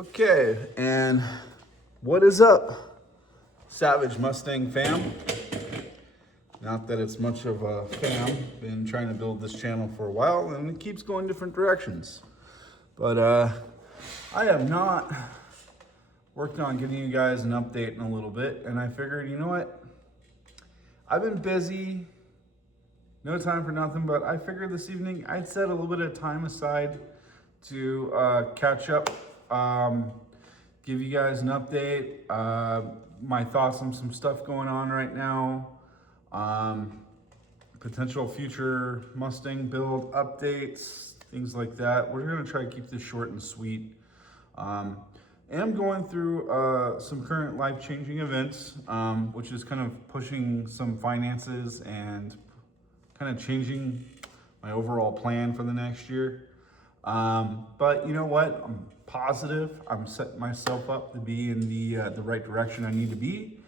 Okay, and what is up, Savage Mustang fam? Not that it's much of a fam. Been trying to build this channel for a while, and it keeps going different directions. But I have not worked on giving you guys an update in a little bit, and I figured, you know what? I've been busy, no time for nothing, but I figured this evening I'd set a little bit of time aside to catch up, give you guys an update, my thoughts on some stuff going on right now, potential future Mustang build updates, things like that. We're gonna try to keep this short and sweet. I'm going through some current life-changing events, which is kind of pushing some finances and kind of changing my overall plan for the next year. But you know what? I'm positive. I'm setting myself up to be in the right direction I need to be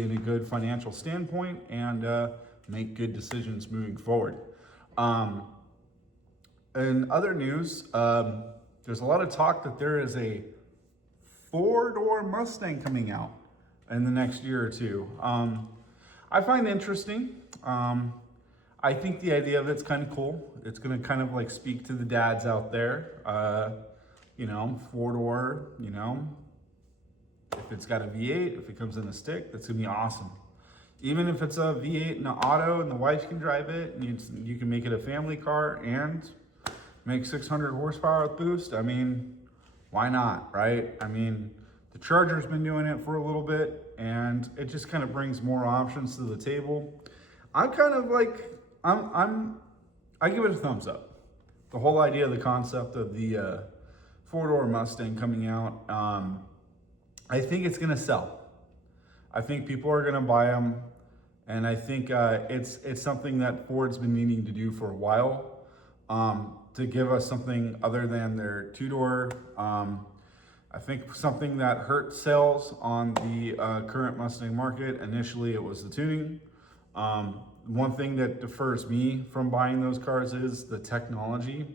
in a good financial standpoint and make good decisions moving forward. In other news, there's a lot of talk that there is a four-door Mustang coming out in the next year or two. I find it interesting. I think the idea of it's kind of cool. It's gonna kind of like speak to the dads out there. You know, four-door, you know, if it's got a V8, if it comes in a stick, that's gonna be awesome. Even if it's a V8 and an auto and the wife can drive it, and you can make it a family car and make 600 horsepower with boost. I mean, why not, right? I mean, the Charger's been doing it for a little bit, and it just kind of brings more options to the table. I'm kind of like, I give it a thumbs up. The whole idea, the concept of the four-door Mustang coming out, I think it's gonna sell. I think people are gonna buy them, and I think it's something that Ford's been needing to do for a while, to give us something other than their two-door. I think something that hurt sales on the current Mustang market, initially it was the tuning. One thing that defers me from buying those cars is the technology.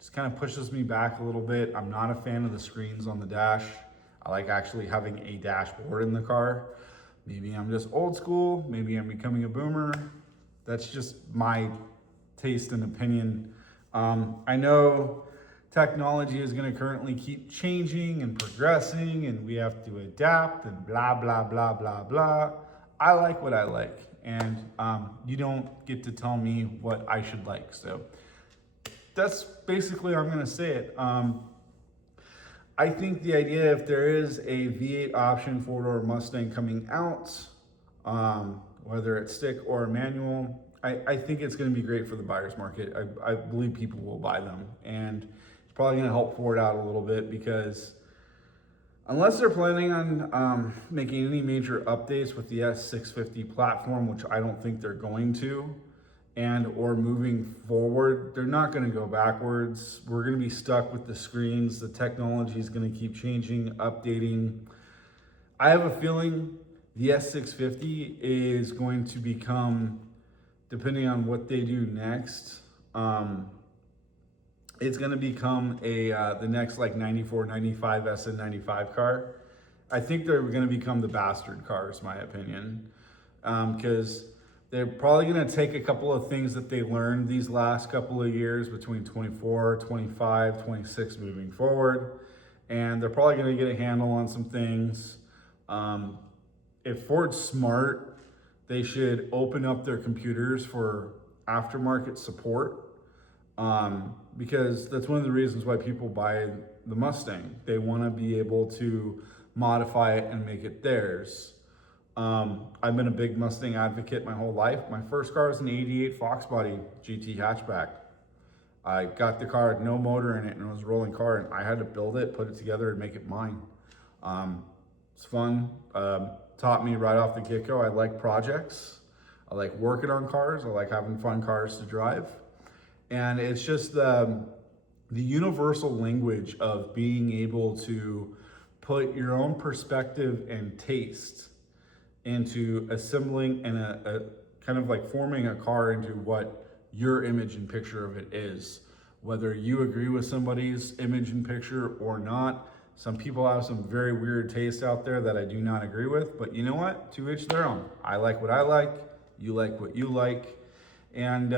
Just kind of pushes me back a little bit. I'm not a fan of the screens on the dash. I like actually having a dashboard in the car. Maybe I'm just old school. Maybe I'm becoming a boomer. That's just my taste and opinion. I know technology is going to currently keep changing and progressing, and we have to adapt and blah, blah, blah, blah, blah. I like what I like, and you don't get to tell me what I should like. So that's basically how I'm going to say it. I think the idea, if there is a V8 option four-door Mustang coming out, whether it's stick or manual, I think it's going to be great for the buyer's market. I believe people will buy them, and it's probably going to help Ford out a little bit, because unless they're planning on making any major updates with the S650 platform, which I don't think they're going to, and or moving forward, they're not going to go backwards. We're going to be stuck with the screens. The technology is going to keep changing, updating. I have a feeling the S650 is going to become, depending on what they do next, it's going to become the next like 94, 95 SN95 car. I think they're going to become the bastard cars, my opinion, because they're probably going to take a couple of things that they learned these last couple of years between 24, 25, 26 moving forward, and they're probably going to get a handle on some things. If Ford's smart, they should open up their computers for aftermarket support, because that's one of the reasons why people buy the Mustang. They want to be able to modify it and make it theirs. I've been a big Mustang advocate my whole life. My first car was an '88 Fox Body GT hatchback. I got the car with no motor in it, and it was a rolling car, and I had to build it, put it together, and make it mine. It's fun. Taught me right off the get-go. I like projects. I like working on cars. I like having fun cars to drive. And it's just the universal language of being able to put your own perspective and taste into assembling and a kind of like forming a car into what your image and picture of it is. Whether you agree with somebody's image and picture or not, Some people have some very weird taste out there that I do not agree with, but you know what? To each their own. I like what I like, you like what you like. And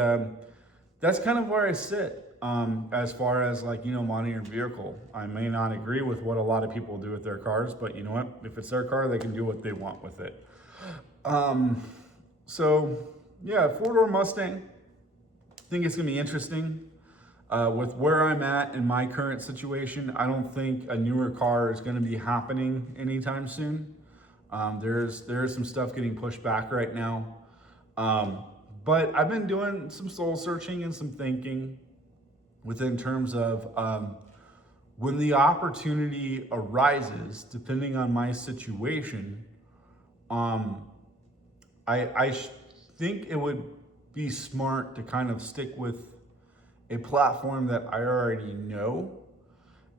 that's kind of where I sit as far as like, modding your vehicle. I may not agree with what a lot of people do with their cars, but you know what? If it's their car, they can do what they want with it. So yeah, four-door Mustang. I think it's gonna be interesting. With where I'm at in my current situation, I don't think a newer car is gonna be happening anytime soon. There's some stuff getting pushed back right now. But I've been doing some soul searching and some thinking within terms of when the opportunity arises, depending on my situation, I think it would be smart to kind of stick with a platform that I already know.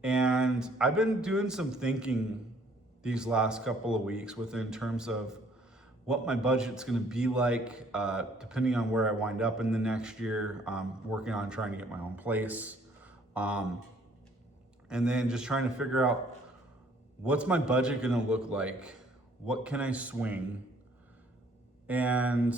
And I've been doing some thinking these last couple of weeks within terms of what my budget's gonna be like, depending on where I wind up in the next year. Working on trying to get my own place. And then just trying to figure out what's my budget gonna look like? What can I swing? And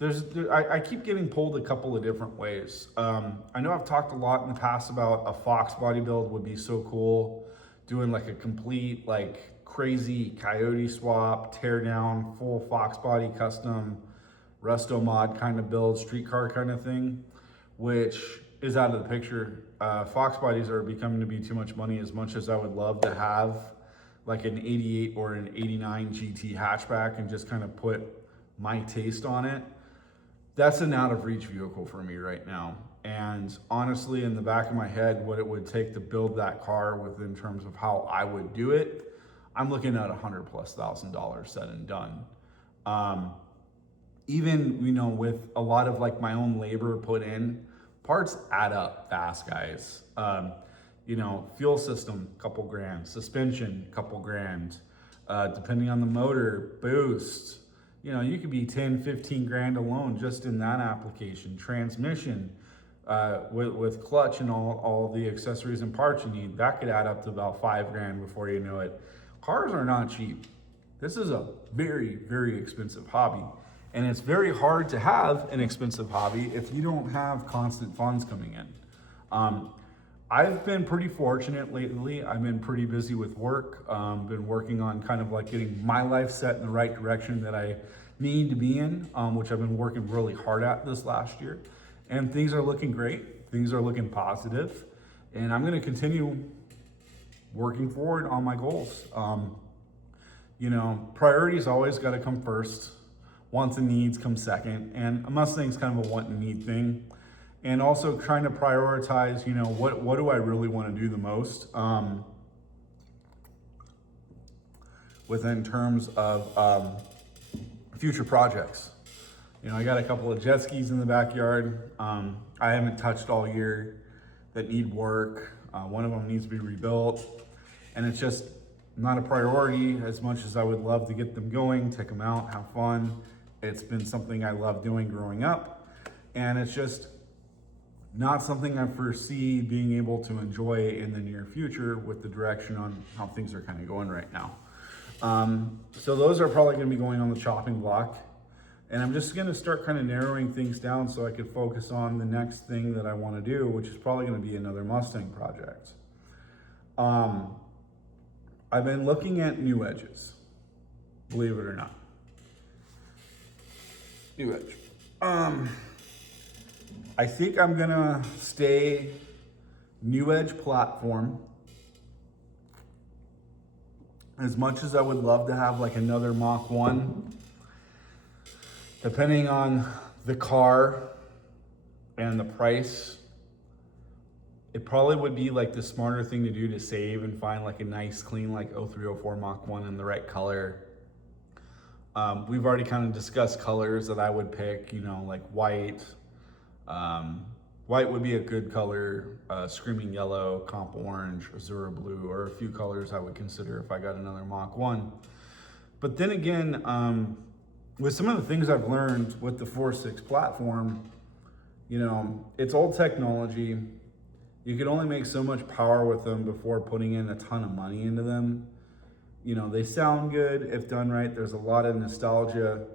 I keep getting pulled a couple of different ways. I know I've talked a lot in the past about a Fox body build would be so cool. Doing like a complete, like crazy Coyote swap, tear down, full Fox body custom, resto mod kind of build, streetcar kind of thing, which is out of the picture. Fox bodies are becoming to be too much money, as much as I would love to have like an 88 or an 89 GT hatchback and just kind of put my taste on it. That's an out of reach vehicle for me right now. And honestly, in the back of my head, what it would take to build that car within terms of how I would do it, I'm looking at $100,000+ said and done. Even, with a lot of like my own labor put in, parts add up fast, guys. Fuel system, couple grand, suspension, couple grand, depending on the motor, boost. You could be 10, 15 grand alone just in that application. Transmission, with clutch and all the accessories and parts you need, that could add up to about 5 grand before you know it. Cars are not cheap. This is a very, very expensive hobby. And it's very hard to have an expensive hobby if you don't have constant funds coming in. I've been pretty fortunate lately. I've been pretty busy with work. Been working on kind of like getting my life set in the right direction that I need to be in, which I've been working really hard at this last year. And things are looking great. Things are looking positive. And I'm gonna continue working forward on my goals. Priorities always gotta come first. Wants and needs come second. And a Mustang's kind of a want and need thing. And also trying to prioritize, what do I really want to do the most within terms of future projects. I got a couple of jet skis in the backyard I haven't touched all year that need work. One of them needs to be rebuilt, and it's just not a priority as much as I would love to get them going, take them out, have fun. It's been something I love doing growing up, and it's just not something I foresee being able to enjoy in the near future with the direction on how things are kind of going right now. So those are probably going to be going on the chopping block. And I'm just going to start kind of narrowing things down so I could focus on the next thing that I want to do, which is probably going to be another Mustang project. I've been looking at new edges, believe it or not. New edge. I think I'm gonna stay new edge platform. As much as I would love to have like another Mach 1, depending on the car and the price, it probably would be like the smarter thing to do to save and find like a nice clean like 0304 Mach 1 in the right color. We've already kind of discussed colors that I would pick, like white. White would be a good color, screaming yellow, comp orange, azura blue, or a few colors I would consider if I got another Mach 1. But then again, with some of the things I've learned with the 4.6 platform, it's old technology. you can only make so much power with them before putting in a ton of money into them. You know, they sound good if done right. There's a lot of nostalgia.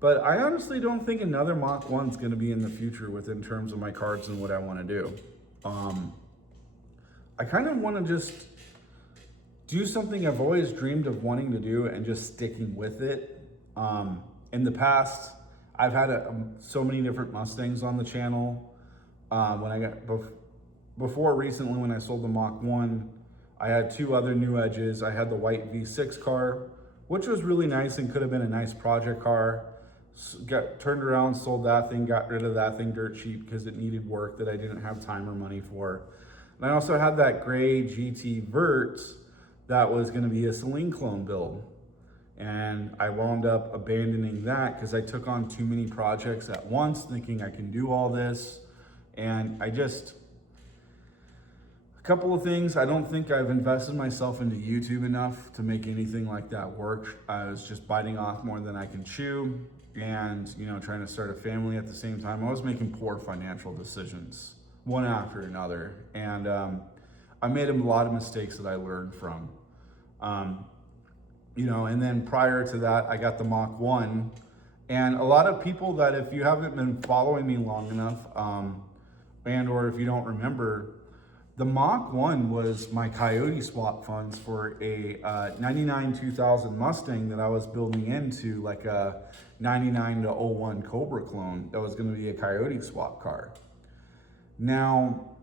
But I honestly don't think another Mach 1's going to be in the future within terms of my cards and what I want to do. I kind of want to just do something I've always dreamed of wanting to do and just sticking with it. In the past, I've had so many different Mustangs on the channel. When I got before recently, when I sold the Mach 1, I had 2 other new Edges. I had the white V6 car, which was really nice and could have been a nice project car. Got turned around, sold that thing, got rid of that thing dirt cheap because it needed work that I didn't have time or money for. And I also had that gray GT Vert that was going to be a Saleen clone build. And I wound up abandoning that because I took on too many projects at once, thinking I can do all this. And a couple of things, I don't think I've invested myself into YouTube enough to make anything like that work. I was just biting off more than I can chew. And, you know, trying to start a family at the same time. I was making poor financial decisions, one after another. And I made a lot of mistakes that I learned from. You know, and then prior to that, I got the Mach 1. And a lot of people that, if you haven't been following me long enough, and or if you don't remember, the Mach 1 was my Coyote swap funds for a 99 2000 Mustang that I was building into like a 99 to 01 Cobra clone that was going to be a Coyote swap car. Now,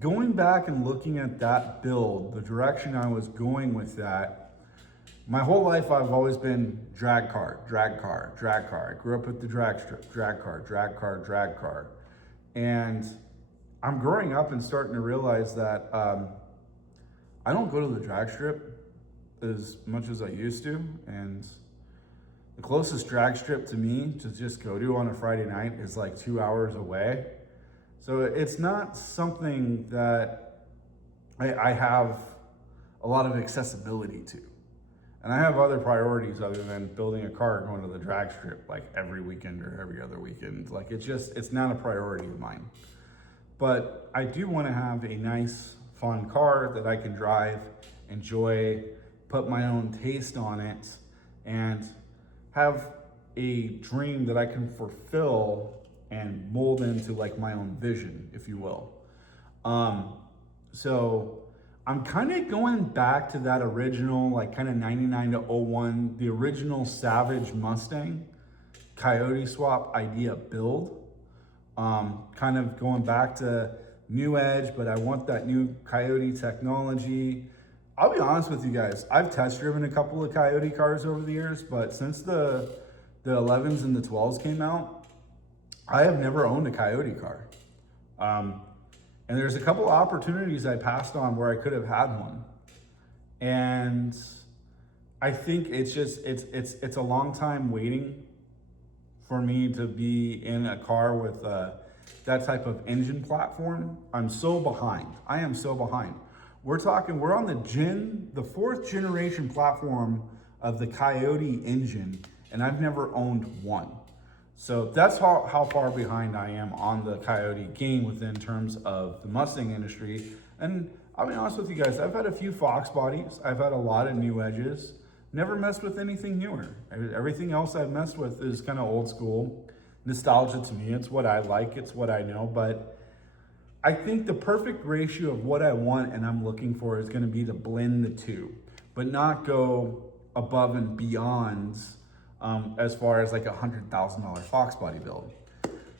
going back and looking at that build, the direction I was going with that, my whole life I've always been drag car, drag car, drag car. I grew up with the drag strip, drag car, drag car, drag car. And I'm growing up and starting to realize that I don't go to the drag strip as much as I used to. And the closest drag strip to me to just go to on a Friday night is like 2 hours away. So it's not something that I have a lot of accessibility to. And I have other priorities other than building a car and going to the drag strip like every weekend or every other weekend. Like it's not a priority of mine. But I do want to have a nice, fun car that I can drive, enjoy, put my own taste on it, and have a dream that I can fulfill and mold into like my own vision, if you will. So I'm kind of going back to that original, like kind of 99 to 01, the original Savage Mustang Coyote swap idea build. Kind of going back to new Edge, but I want that new Coyote technology. I'll be honest with you guys, I've test driven a couple of Coyote cars over the years, but since the 11s and the 12s came out, I have never owned a Coyote car. And there's a couple of opportunities I passed on where I could have had one. And I think it's a long time waiting for me to be in a car with that type of engine platform. I'm so behind. I am so behind. We're on the 4th generation platform of the Coyote engine, and I've never owned one. So that's how far behind I am on the Coyote game within terms of the Mustang industry. And I'll be honest with you guys, I've had a few Fox bodies. I've had a lot of new Edges. Never messed with anything newer. Everything else I've messed with is kind of old school. Nostalgia to me, it's what I like, it's what I know. But I think the perfect ratio of what I want and I'm looking for is going to be to blend the two, but not go above and beyond as far as like $100,000 Fox body build.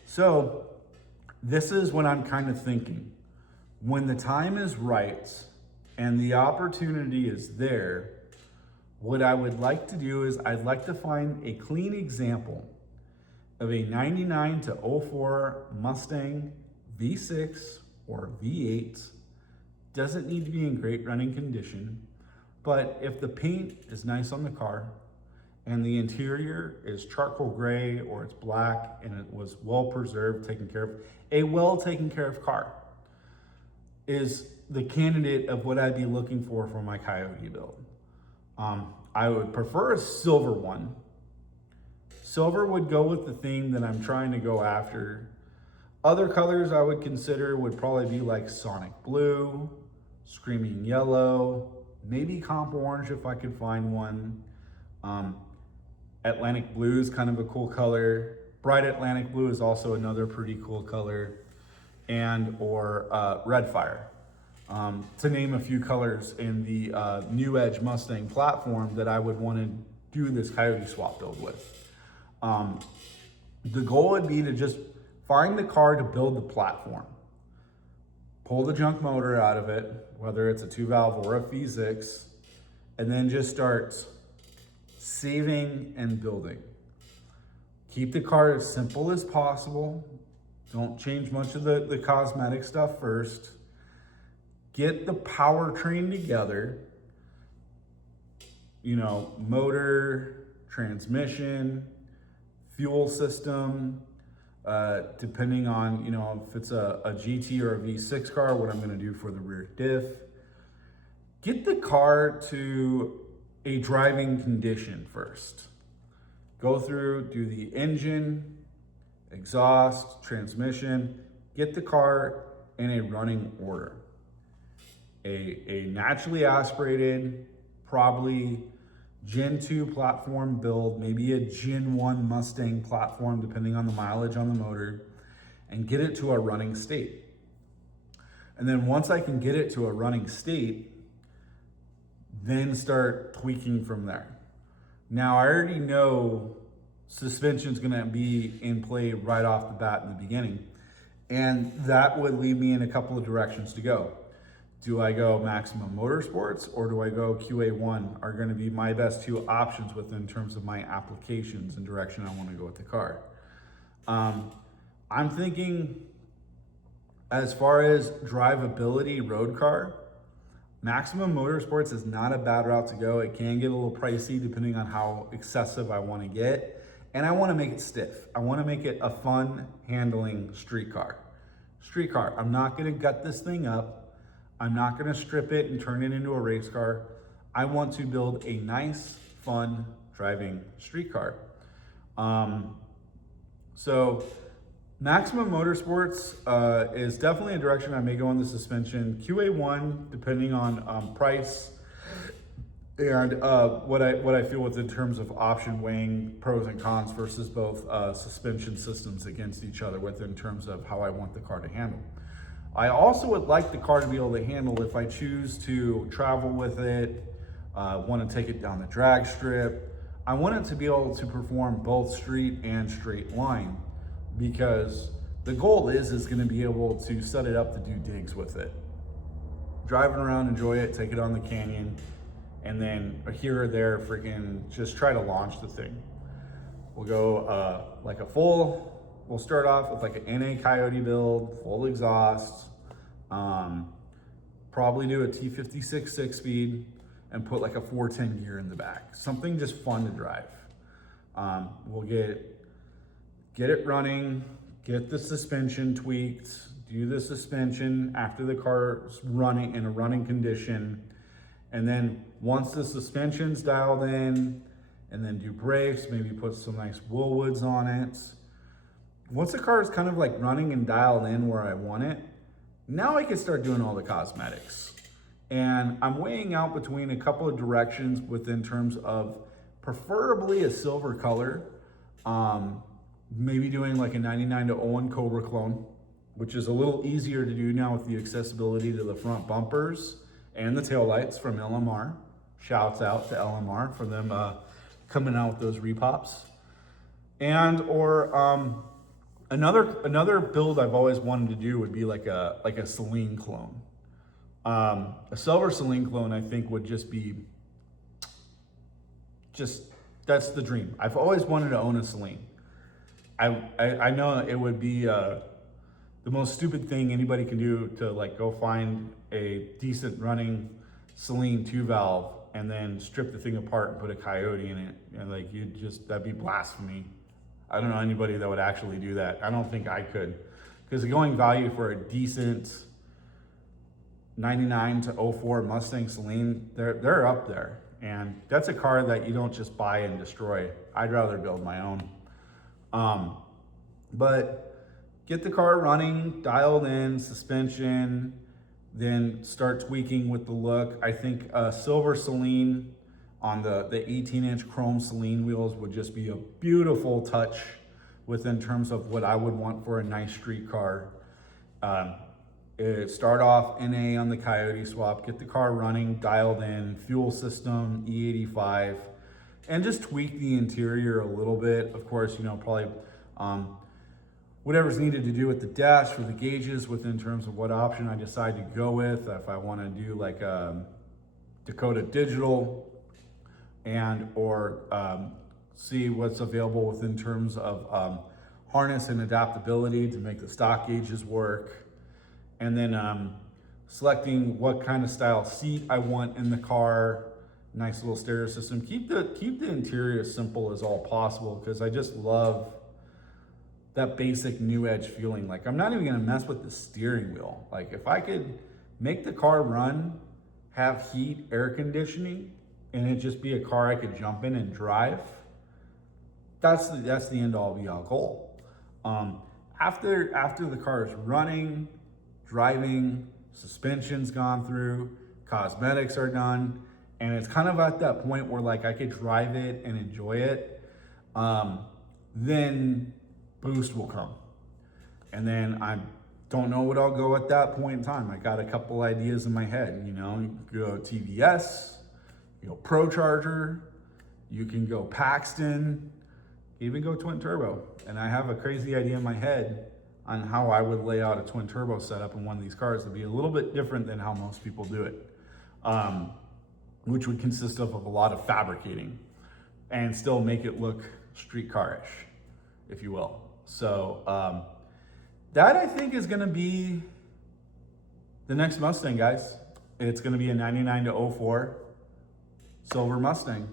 So this is what I'm kind of thinking. When the time is right and the opportunity is there, what I would like to do is I'd like to find a clean example of a 99 to 04 Mustang V6 or V8. Doesn't need to be in great running condition, but if the paint is nice on the car and the interior is charcoal gray or it's black and it was well preserved, taken care of, a well taken care of car is the candidate of what I'd be looking for my Coyote build. I would prefer a silver one. Silver would go with the theme that I'm trying to go after. Other colors I would consider would probably be like Sonic Blue, Screaming Yellow, maybe Comp Orange if I could find one. Um, Atlantic Blue is kind of a cool color. Bright Atlantic Blue is also another pretty cool color. And or Red Fire. To name a few colors in the New Edge Mustang platform that I would want to do this Coyote swap build with. The goal would be to just find the car to build the platform. Pull the junk motor out of it, whether it's a 2-valve or a V6, and then just start saving and building. Keep the car as simple as possible. Don't change much of the cosmetic stuff first. Get the powertrain together. You know, motor, transmission, fuel system, depending on, you know, if it's a GT or a V6 car, what I'm gonna do for the rear diff. Get the car to a driving condition first. Go through, do the engine, exhaust, transmission, get the car in a running order. A naturally aspirated, probably Gen 2 platform build, maybe a Gen 1 Mustang platform, depending on the mileage on the motor, and get it to a running state. And then once I can get it to a running state, then start tweaking from there. Now, I already know suspension's gonna be in play right off the bat in the beginning, and that would lead me in a couple of directions to go. Do I go Maximum Motorsports or do I go QA1 are gonna be my best two options within terms of my applications and direction I wanna go with the car. I'm thinking as far as drivability road car, Maximum Motorsports is not a bad route to go. It can get a little pricey depending on how excessive I want to get. And I want to make it stiff. I want to make it a fun handling street car. Street car. I'm not going to gut this thing up. I'm not going to strip it and turn it into a race car. I want to build a nice, fun driving street car. So Maximum Motorsports is definitely a direction I may go in the suspension. QA1, depending on price and what I feel with in terms of option weighing pros and cons versus both suspension systems against each other within terms of how I want the car to handle. I also would like the car to be able to handle if I choose to travel with it, want to take it down the drag strip. I want it to be able to perform both street and straight line, because the goal is going to be able to set it up to do digs with it. Driving around, enjoy it, take it on the canyon, and then here or there, freaking just try to launch the thing. We'll go we'll start off with like an NA Coyote build, full exhaust, probably do a T56 6-speed and put like a 410 gear in the back. Something just fun to drive. We'll get it running, get the suspension tweaked, do the suspension after the car's running in a running condition. And then once the suspension's dialed in, and then do brakes, maybe put some nice Woolwoods on it. Once the car is kind of like running and dialed in where I want it, now I can start doing all the cosmetics. And I'm weighing out between a couple of directions within terms of preferably a silver color. Maybe doing like a 99 to 01 Cobra clone, which is a little easier to do now with the accessibility to the front bumpers and the taillights from LMR. Shouts out to LMR for them coming out with those repops. And or another build I've always wanted to do would be like a Celine clone. A silver Celine clone I think would just be that's the dream. I've always wanted to own a Celine. I know it would be the most stupid thing anybody can do to like go find a decent running Celine 2-valve and then strip the thing apart and put a Coyote in it. And like that'd be blasphemy. I don't know anybody that would actually do that. I don't think I could, because the going value for a decent 99 to 04 Mustang Celine, they're up there. And that's a car that you don't just buy and destroy. I'd rather build my own. But get the car running, dialed in, suspension, then start tweaking with the look. I think silver Celine on the 18-inch chrome Celine wheels would just be a beautiful touch within terms of what I would want for a nice street car. Start off NA on the Coyote swap, get the car running, dialed in, fuel system, E85, and just tweak the interior a little bit. Of course, you know, probably whatever's needed to do with the dash or the gauges within terms of what option I decide to go with. If I want to do like a Dakota Digital and or see what's available within terms of harness and adaptability to make the stock gauges work. And then selecting what kind of style seat I want in the car. Nice little stereo system. Keep the interior as simple as all possible, because I just love that basic New Edge feeling. Like, I'm not even gonna mess with the steering wheel. Like, if I could make the car run, have heat, air conditioning, and it just be a car I could jump in and drive, that's the end all be all goal. After the car is running, driving, suspension's gone through, cosmetics are done, and it's kind of at that point where like I could drive it and enjoy it, then boost will come. And then I don't know what I'll go at that point in time. I got a couple ideas in my head, you know, you can go TVS, you know, Pro Charger, you can go Paxton, even go twin turbo. And I have a crazy idea in my head on how I would lay out a twin turbo setup in one of these cars to be a little bit different than how most people do it, which would consist of a lot of fabricating and still make it look street car-ish, if you will. So that I think is gonna be the next Mustang, guys. It's gonna be a 99 to 04 silver Mustang.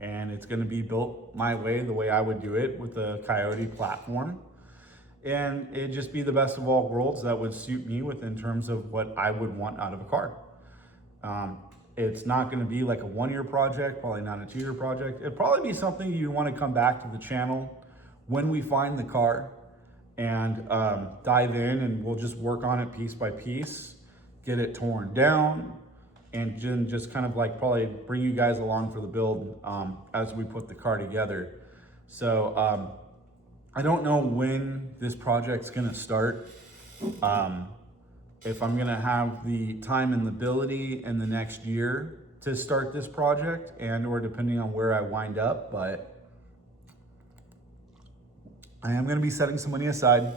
And it's gonna be built my way, the way I would do it, with the Coyote platform. And it'd just be the best of all worlds that would suit me within terms of what I would want out of a car. It's not gonna be like a 1-year project, probably not a 2-year project. It'd probably be something you wanna come back to the channel when we find the car and dive in, and we'll just work on it piece by piece, get it torn down, and just kind of like probably bring you guys along for the build as we put the car together. So I don't know when this project's gonna start. If I'm gonna have the time and the ability in the next year to start this project, and or depending on where I wind up, but I am gonna be setting some money aside,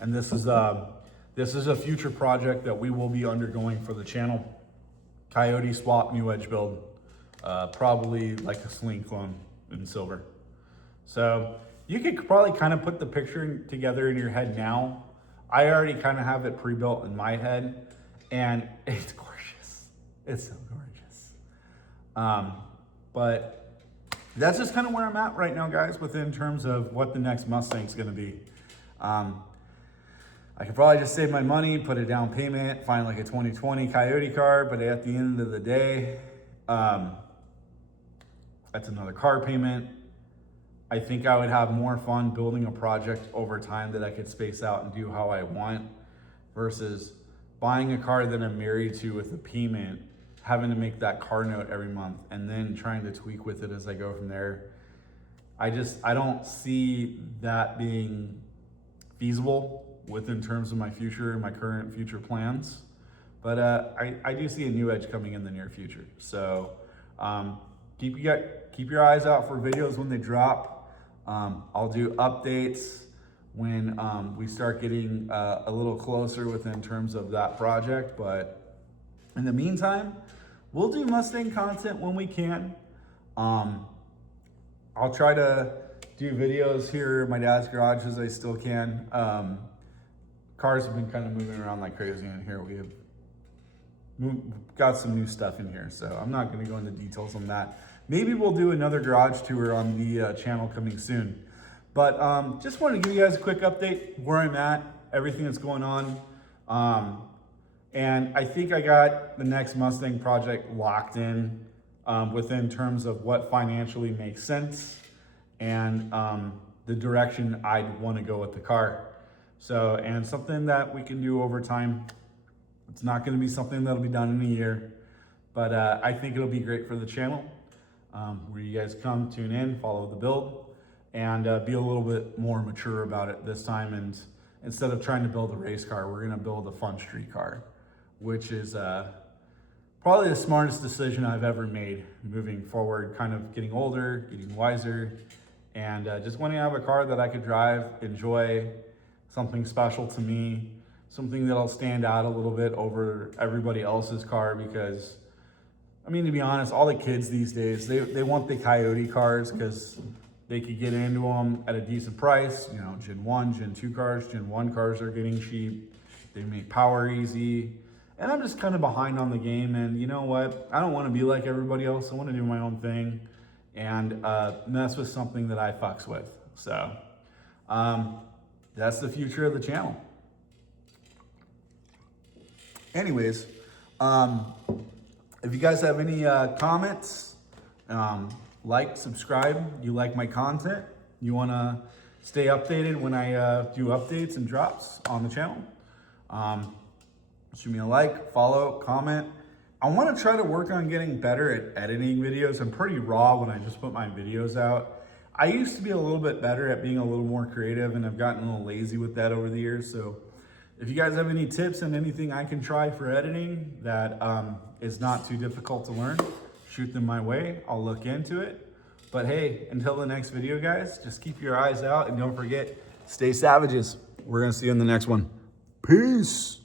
and this is a future project that we will be undergoing for the channel. Coyote swap New Edge build, probably like a Celine clone in silver. So you could probably kind of put the picture together in your head now. I already kind of have it pre-built in my head, and it's gorgeous. It's so gorgeous. But that's just kind of where I'm at right now, guys, within terms of what the next Mustang's gonna be. I could probably just save my money, put a down payment, find like a 2020 Coyote car, but at the end of the day, that's another car payment. I think I would have more fun building a project over time that I could space out and do how I want, versus buying a car that I'm married to with a payment, having to make that car note every month, and then trying to tweak with it as I go from there. I don't see that being feasible within terms of my future and my current future plans. But I do see a New Edge coming in the near future. So keep your eyes out for videos when they drop. I'll do updates when we start getting a little closer within terms of that project. But in the meantime, we'll do Mustang content when we can. I'll try to do videos here in my dad's garage as I still can. Cars have been kind of moving around like crazy in here. We have got some new stuff in here, so I'm not going to go into details on that. Maybe we'll do another garage tour on the channel coming soon. But just wanted to give you guys a quick update where I'm at, everything that's going on. And I think I got the next Mustang project locked in within terms of what financially makes sense and the direction I'd want to go with the car. So, and something that we can do over time. It's not going to be something that'll be done in a year, but I think it'll be great for the channel, where you guys come, tune in, follow the build, and be a little bit more mature about it this time. And instead of trying to build a race car, we're going to build a fun street car, which is probably the smartest decision I've ever made moving forward, kind of getting older, getting wiser, and just wanting to have a car that I could drive, enjoy, something special to me, something that'll stand out a little bit over everybody else's car. Because, I mean, to be honest, all the kids these days, they want the Coyote cars because they could get into them at a decent price. You know, Gen 1, Gen 2 cars, Gen 1 cars are getting cheap. They make power easy. And I'm just kind of behind on the game. And you know what? I don't want to be like everybody else. I want to do my own thing and mess with something that I fucks with. So that's the future of the channel. Anyways, if you guys have any comments, like, subscribe, you like my content, you want to stay updated when I do updates and drops on the channel, shoot me a like, follow, comment. I want to try to work on getting better at editing videos. I'm pretty raw when I just put my videos out. I used to be a little bit better at being a little more creative, and I've gotten a little lazy with that over the years. So if you guys have any tips and anything I can try for editing that is not too difficult to learn, shoot them my way. I'll look into it. But hey, until the next video, guys, just keep your eyes out and don't forget, stay savages. We're going to see you in the next one. Peace.